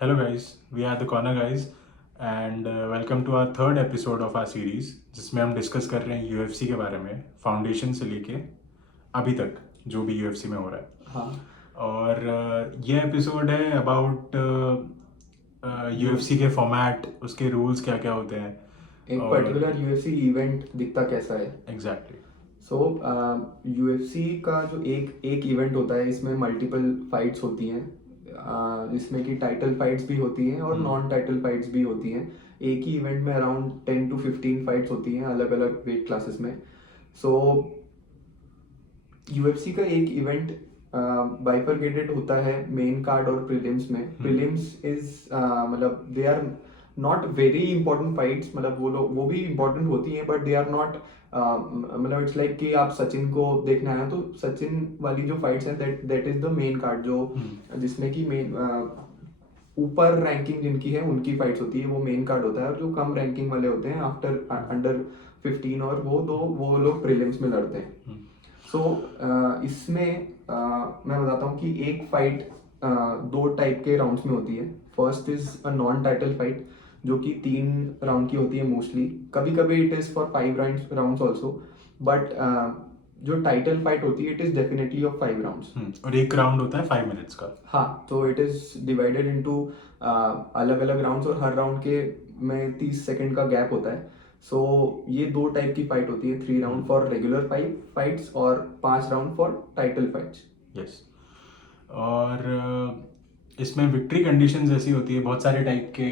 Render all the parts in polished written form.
Hello guys, we are the Corner guys and welcome to our third episode of our series जिसमें हम discuss कर रहे हैं UFC के बारे में फाउंडेशन से लेके अभी तक जो भी UFC में हो रहा है। हाँ और ये एपिसोड है अबाउट UFC के फॉर्मेट, उसके रूल्स क्या क्या होते हैं एक और पर्टिकुलर यूएफसी इवेंट दिखता कैसा है। एग्जैक्टली। सो यूएफसी का जो एक एक इवेंट होता है, इसमें मल्टीपल फाइट्स होती हैं, जिसमें कि टाइटल फाइट्स भी होती हैं और नॉन टाइटल फाइट्स भी होती हैं। एक ही इवेंट में अराउंड 10 to 15 फाइट्स होती हैं अलग अलग वेट क्लासेस में। सो यूएफसी का एक इवेंट बाइफरकेटेड होता है मेन कार्ड और प्रीलिम्स में। प्रीलिम्स इज मतलब they are not very important fights, मतलब वो भी इंपॉर्टेंट होती हैं बट दे आर नॉट, मतलब इट्स लाइक कि आप सचिन को देखने आए हो तो सचिन वाली जो फाइट्स हैं that is the main card, जो जिसमें कि मेन ऊपर रैंकिंग जिनकी है उनकी फाइट्स होती है, वो मेन कार्ड होता है। और जो कम रैंकिंग वाले होते हैं आफ्टर अंडर 15 और वो लोग प्रीलिम्स में लड़ते हैं। सो इसमें मैं बताता हूँ कि एक फाइट दो टाइप के राउंड्स में होती है। First is a non title fight जो कि 3 राउंड की होती है मोस्टली, कभी कभी it is for 5 rounds also, but जो टाइटल फाइट होती है it is definitely of 5 rounds. और एक राउंड होता है 5 मिनट्स का। हाँ, तो इट इज डिवाइडेड इनटू अलग अलग राउंड्स और हर राउंड के में 30 सेकंड का गैप होता है। सो ये दो टाइप की फाइट होती है, 3 राउंड फॉर रेगुलर फाइट्स और 5 round for title fights. Yes. और इसमें विक्ट्री कंडीशंस ऐसी होती है, बहुत सारे टाइप के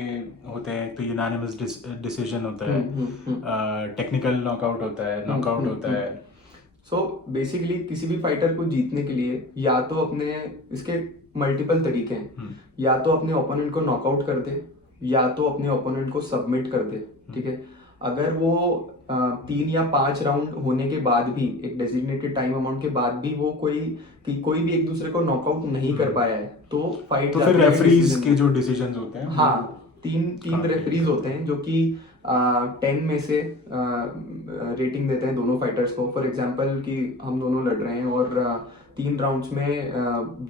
होते हैं। तो यूनानिमस डिसीजन होता है, टेक्निकल नॉकआउट होता है, नॉकआउट होता है। सो बेसिकली किसी भी फाइटर को जीतने के लिए या तो अपने, इसके मल्टीपल तरीके हैं, या तो अपने ओपोनेंट को नॉकआउट कर दे या तो अपने ओपोनेंट को सबमिट कर दे। ठीक है, अगर वो 3 या 5 राउंड होने के बाद भी, एक डेजिग्नेटेड टाइम अमाउंट के बाद भी वो कोई भी एक दूसरे को नॉकआउट नहीं कर पाया है तो फाइट तो फिर रेफरीज के जो डिसीजंस होते हैं, हाँ, तीन रेफरीज होते हैं जो कि 10 में से रेटिंग देते हैं दोनों फाइटर्स को। फॉर एग्जांपल कि हम दोनों लड़ रहे हैं और 3 राउंड्स में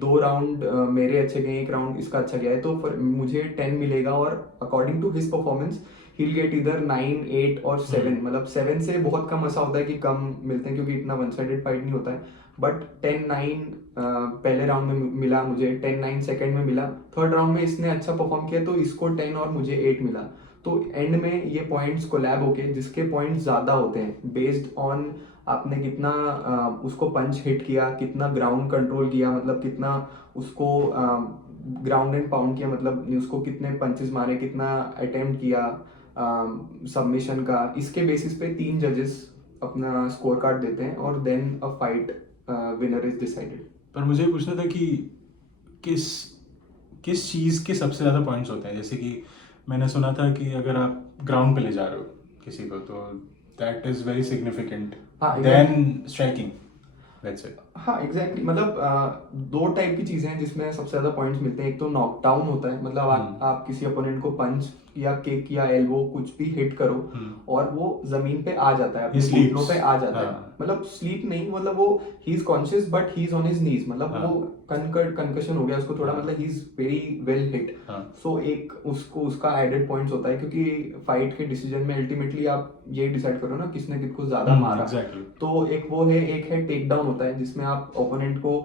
2 राउंड मेरे अच्छे गए, एक राउंड इसका अच्छा गया है, तो मुझे 10 मिलेगा और according to his performance he'll get either 9, 8 और 7। मतलब 7 से बहुत कम ऐसा होता है कि कम मिलते हैं क्योंकि इतना वन साइडेड फाइट नहीं होता है, बट 10, 9 पहले राउंड में मिला मुझे, 10, 9 सेकेंड में मिला, थर्ड राउंड में इसने अच्छा परफॉर्म किया तो इसको 10 और मुझे 8 मिला। तो एंड में ये पॉइंट्स कोलैब होके जिसके पॉइंट्स ज़्यादा होते हैं बेस्ड ऑन आपने कितना उसको पंच हिट किया, कितना ग्राउंड कंट्रोल किया, मतलब कितना उसको ग्राउंड एंड पाउंड किया, मतलब उसको कितने पंचेस मारे, कितना अटेम्प्ट किया सबमिशन का, इसके बेसिस पे 3 जजेस अपना स्कोर कार्ड देते हैं और then a fight winner is decided. पर मुझे पूछना था कि किस किस चीज़ के सबसे ज़्यादा पॉइंट्स होते हैं। जैसे कि मैंने सुना था कि अगर आप ग्राउंड पे ले जा रहे हो किसी को तो that is very significant then striking, that's it. हाँ एग्जैक्टली, मतलब 2 टाइप की चीजें हैं जिसमें सबसे ज्यादा पॉइंट्स मिलते हैं। एक तो नॉकडाउन होता है, मतलब आप किसी अपोनेंट को पंच या किक या एल्बो कुछ भी हिट करो और वो जमीन पे आ जाता है, अपने घुटनों पे आ जाता है, मतलब स्लीप नहीं, मतलब वो he is conscious but he is on his knees, मतलब वो कंकशन हो गया उसको थोड़ा, मतलब he is very well hit. So एक उसको उसका एडेड पॉइंट्स होता है क्योंकि फाइट के डिसीजन में अल्टीमेटली आप ये डिसाइड करो ना किसने किसको ज्यादा मारा। तो एक वो है, एक है टेक डाउन होता है जिसमें आप ओपोनेंट को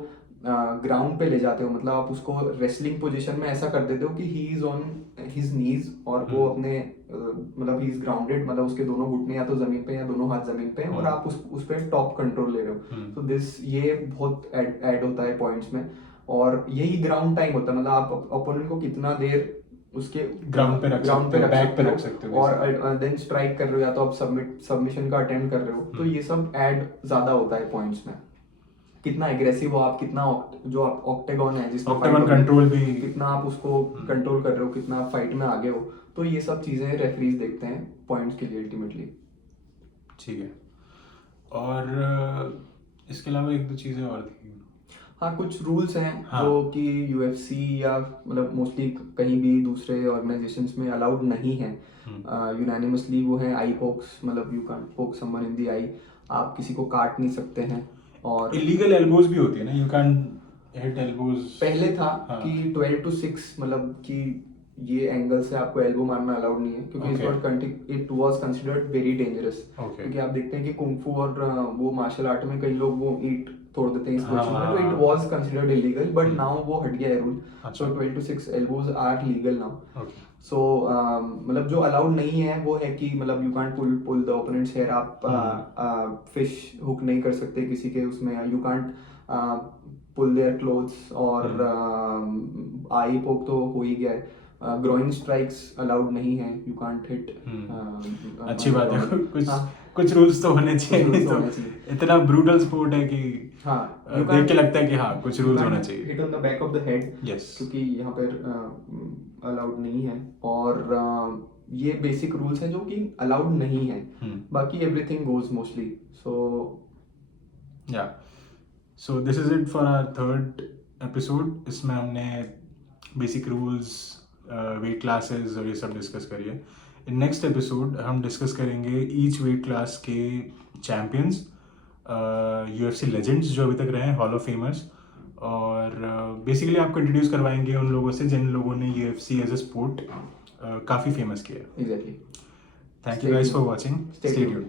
ग्राउंड पे ले जाते हो, मतलब आप उसको रेसलिंग पोजीशन में ऐसा कर देते हो कि ही इज ऑन हिज नीज और वो अपने मतलब ही इज ग्राउंडेड, मतलब उसके दोनों घुटने या तो जमीन पे या दोनों हाथ जमीन पे और आप उस पे टॉप कंट्रोल ले रहे हो। तो दिस ये बहुत ऐड होता है पॉइंट्स में, और यही ग्राउंड टाइम होता है, मतलब आप ओपोनेंट को कितना देर उसके ग्राउंड पे रख सकते हो और देन स्ट्राइक कर रहे हो या तो आप सबमिशन का अटेम्प्ट कर रहे हो, तो ये सब ऐड ज्यादा होता है पॉइंट्स में। कितना एग्रेसिव हो आप, कितना जो आप ऑक्टेगॉन है जिसमें ऑक्टेगॉन कंट्रोल भी, कितना आप उसको कंट्रोल कर रहे हो, कितना आप फाइट में आगे हो, तो ये सब चीजें रेफरीज देखते हैं पॉइंट्स के लिए अल्टीमेटली। ठीक है। और इसके अलावा एक दो चीज़ें और थी। हाँ, कुछ रूल्स हैं जो कि यूएफसी या मतलब मोस्टली कहीं भी दूसरे ऑर्गेनाइजेशंस में अलाउड नहीं है यूनानिमसली। वो है आई पोक्स, मतलब यू कांट पोक समवन इन द आई, आप किसी को काट नहीं सकते हैं। और इलीगल एल्बोज भी होती है ना, यू कैन हिट एल्बोज। पहले था कि 12 to 6, मतलब कि ये एंगल से आपको एल्बो मारना अलाउड नहीं है, क्योंकि Okay. It was considered very dangerous. Okay. क्योंकि आप देखते हैं कि कुंफू और वो मार्शल आर्ट में कई लोग वो ईंट तोड़ देते हैं इस हाँ, पोजीशन में, तो इट हाँ, was considered illegal, but hmm, now वो हट गया है रूल। अच्छा, so 12 to 6 elbows are legal now. Okay, so मतलब जो अलाउड नहीं है वो है कि मतलब you can't pull the opponent's hair, आप फिश हुक नहीं कर सकते किसी के उसमें, you can't pull their clothes, और आई पोक तो हो ही गया है। ग्रोइन स्ट्राइक्स अलाउड नहीं है, यू कांट हिट। अच्छी बात है। कुछ हाँ, कुछ रूल्स तो होने कुछ चाहिए, रूल्स नहीं तो तो होने चाहिए। इतना ब्रूटल स्पोर्ट है कि हाँ, देख के लगता है कि हाँ कुछ रूल्स होना चाहिए। Hit on the back of the head, yes. क्योंकि यहाँ पर अलाउड नहीं है। और ये बेसिक रूल्स हैं जो कि अलाउड नहीं है, बाकी everything goes mostly. So yeah so this is it for our third episode. इसमें हमने बेसिक रूल्स, वेट क्लासेस और ये सब डिस्कस करी है। इन नेक्स्ट एपिसोड हम डिस्कस करेंगे ईच वेट क्लास के चैम्पियंस, यूएफसी लेजेंड्स जो अभी तक रहे हैं, हॉल ऑफ फेमर्स, और बेसिकली आपको इंट्रोड्यूस करवाएंगे उन लोगों से जिन लोगों ने यूएफसी एज ए स्पोर्ट काफ़ी फेमस किया है। Exactly. Thank you guys for watching. Stay stay tuned. Tuned.